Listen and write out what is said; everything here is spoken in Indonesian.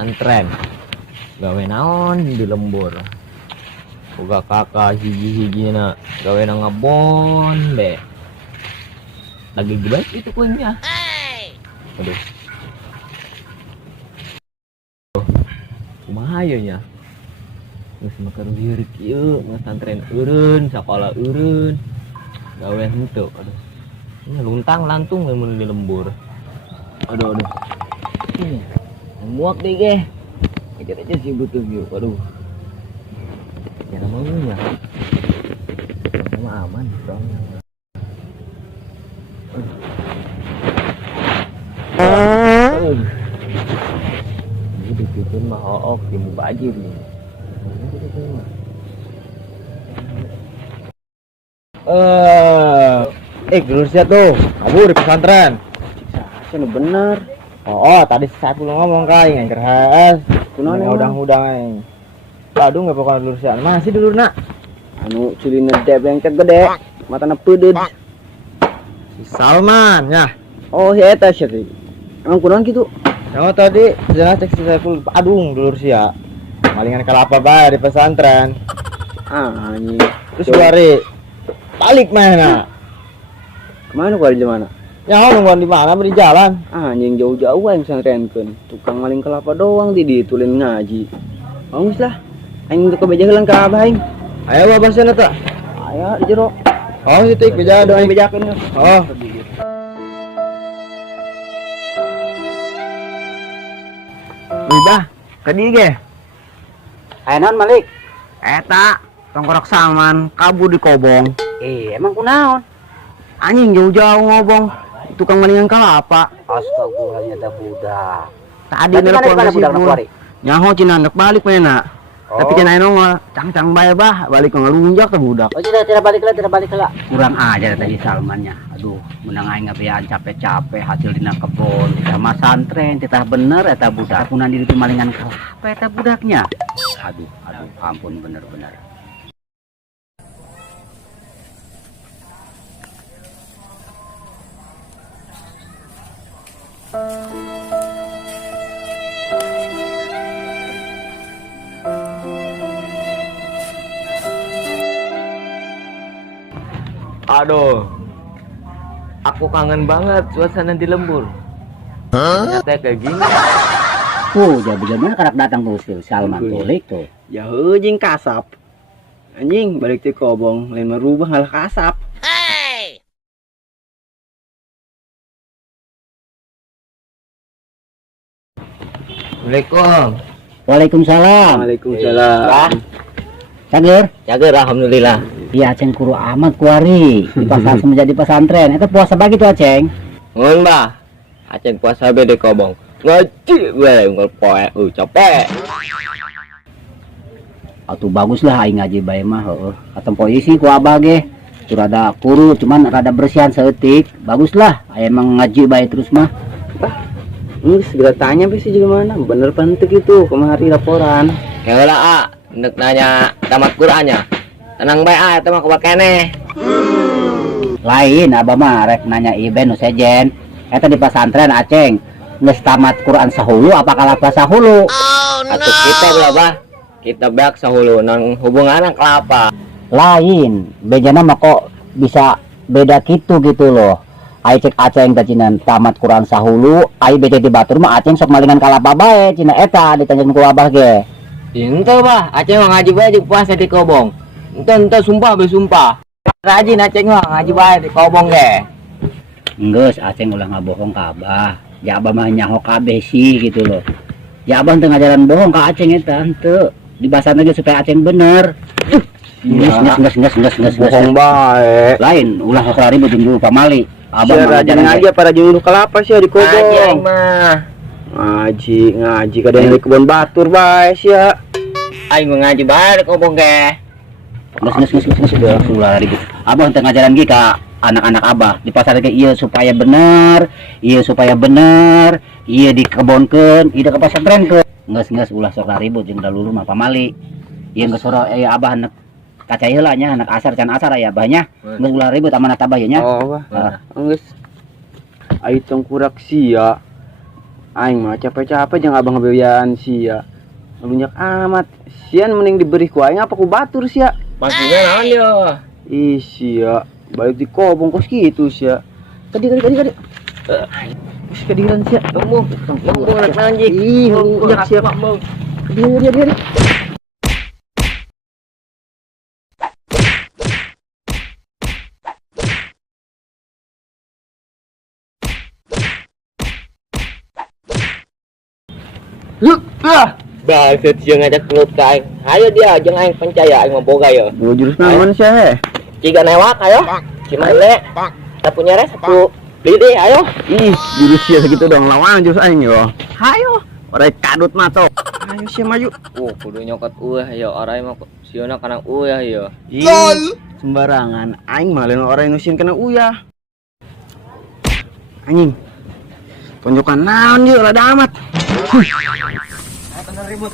pesantren gawe naon di lembur boga kakak hiji-hiji na gawe na ngabon be lagi gebet itu kuenya. Aduh kumaha ieu nya geus makan lirik ieu pesantren eureun sakola eureun gawe henteu. Aduh ini luntang lantung mun di lembur. Aduh muak deh ge aja sih butuh yuk. Aduh jangan mau ya sama aman dong. Ini dipikir mah ook di mubajir nih. Gerusnya tuh kabur di pesantren. Saya bener. Oh, tadi saya belum ngomong kali yang keras. Kunaon udang-udang. Aduh nggak pokoknya dulur sih. Masih dulur nak. Anu culi ngedep yang gede. Matana peudeuh. Si Salman ya. Oh, si eta sih. Emang kunaon gitu? Yang tadi jelas cek si Saiful. Aduh dulur sih ya. Malingan kelapa bae di pesantren. Anjing. Terus balik mana? Kemana gua di mana? Ya nungguan di mana di jalan? Anjing jauh-jauh aing pesantrenkeun. Tukang maling kelapa doang di ditulin ngaji. Bagus lah. Aing untuk beja heulang ka abah aing. Aya abah sana teh. Aya di jero. Oh, titik beja doang bejakeun. Oh. Udah, ka dieu ge. Aya naon Malik? Eta tongkrok Salman kabur di Kobong. Emang kunaon? Anjing jauh-jauh ngobong. Tukang malingan kelapa. Astagfirullahaladzim ada budak. Tadi nelpon si Bun. Nyaho cina anak balik mana? Tapi cina nongol cang-cang bae bah balik ngelunjak ke budak. Oh tidak balik lah. Kurang aja tadi Salmannya. Aduh, menang aing ngabean capek-capek hasil dina kebon sama santren titah bener eta budak. Kunan diri itu malingan kelapa eta budaknya. Aduh, ampun bener-bener. Aduh, aku kangen banget suasana di lembur. Ternyata kayak gini. Jadi karak datang tuh si Salman tulik tuh. Ya heuing kasap. Anjing balik di Kobong, lain merubah halah kasap. Assalamualaikum. Waalaikumsalam. Waalaikumsalam. Cager alhamdulillah. Iya Aceng kuru amat kuari di pasar menjadi pesantren. Itu puasa bagi tuh Aceng. Ngun bah. Aceng puasa be di Kobong. Ngaji gue ngel poe capek. Atuh bagus lah aing ngaji bae mah heueuh. Katem poe isi ku abah ge. Tuh rada kuru cuman rada bersihan seeutik. Bagus lah aya emang ngaji bae terus mah. Ini segera tanya sih juga mana bener penting itu kemari laporan ya lah nek nanya tamat Qurannya tenang bae eta mah kene lain abah mah rek nanya iben nu sejen eta di pesantren Aceng geus tamat Quran sahulu apa kalapa sahulu atuh kita bah kita beak sahulu nang hubungan kelapa lain bejana mah kok bisa beda gitu loh. Ai cek Aceng teh cina tamat Quran sahulu, ai bete di batur mah Aceng sok malingan kalapa bae cina eta ditanyakeun ku abah ge. Henteu bah, Aceng mah ngaji bae jeung puasa di Kobong. Henteu sumpah be sumpah. Rajin Aceng mah ngaji bae di Kobong ge. Geus Aceng ulah ngabohong ka abah. Ya abah mah nyaho kabeh sih gitu loh. Ya abah teu ngajaran bohong ka Aceng eta henteu. Dibasana ge supaya Aceng bener. Nges bohong bae. Lain ulah sok ribut jeung pamali. Abang ngajarin aja para juru kelapa sih di Kobong mah. Ngaji kadang di kebun batur bae sih ya. Aing ngaji bae di Kobong ge. Nges ulah ribut. Abang teu ngajaran ge ka anak-anak abah di pasar ge ieu supaya bener, ieu dikebonkeun, ieu ka pesantrenkeun. Nges ulah sok ribut jeung dalulu mah pamali. Ieu geus sora abah anak kacai heula nya anak asar can asar aya abahnya geus ulah ribut amanat abah nya. Oh, geus. Ai tong kurak sia. Aing mah capek-capek jangan abang ngebebayaan sia. Ngelunyak amat. Sian mending diberi ku aing apa ku batur sia. Maksudnya naon yo? Ih sia, balik di kobong kos gitu sia. Kadi. Wis kadiran sia. Tunggu rek anjing. Ih, ngelunyak sia. Kadi. Yuk, Bangsat sia ngajak ngelut ka aing. Hayo dia jeung aing percaya aing mah boga yo. mau jurus naon sia he? Ciga newak ayo. Cimane. Kita punya res satu. Beli deh ayo. Ih, jurus sia segitu dong lawan jurus aing yo. Hayo, orek kadut mah sok. Ayo sia maju. Kudu nyokot yo orang mah siona kana yo. Ih, sembarangan. Aing mah lain orang nusin kena uyah. Anjing. Tunjukkan naon yuk rada amat. Ribut.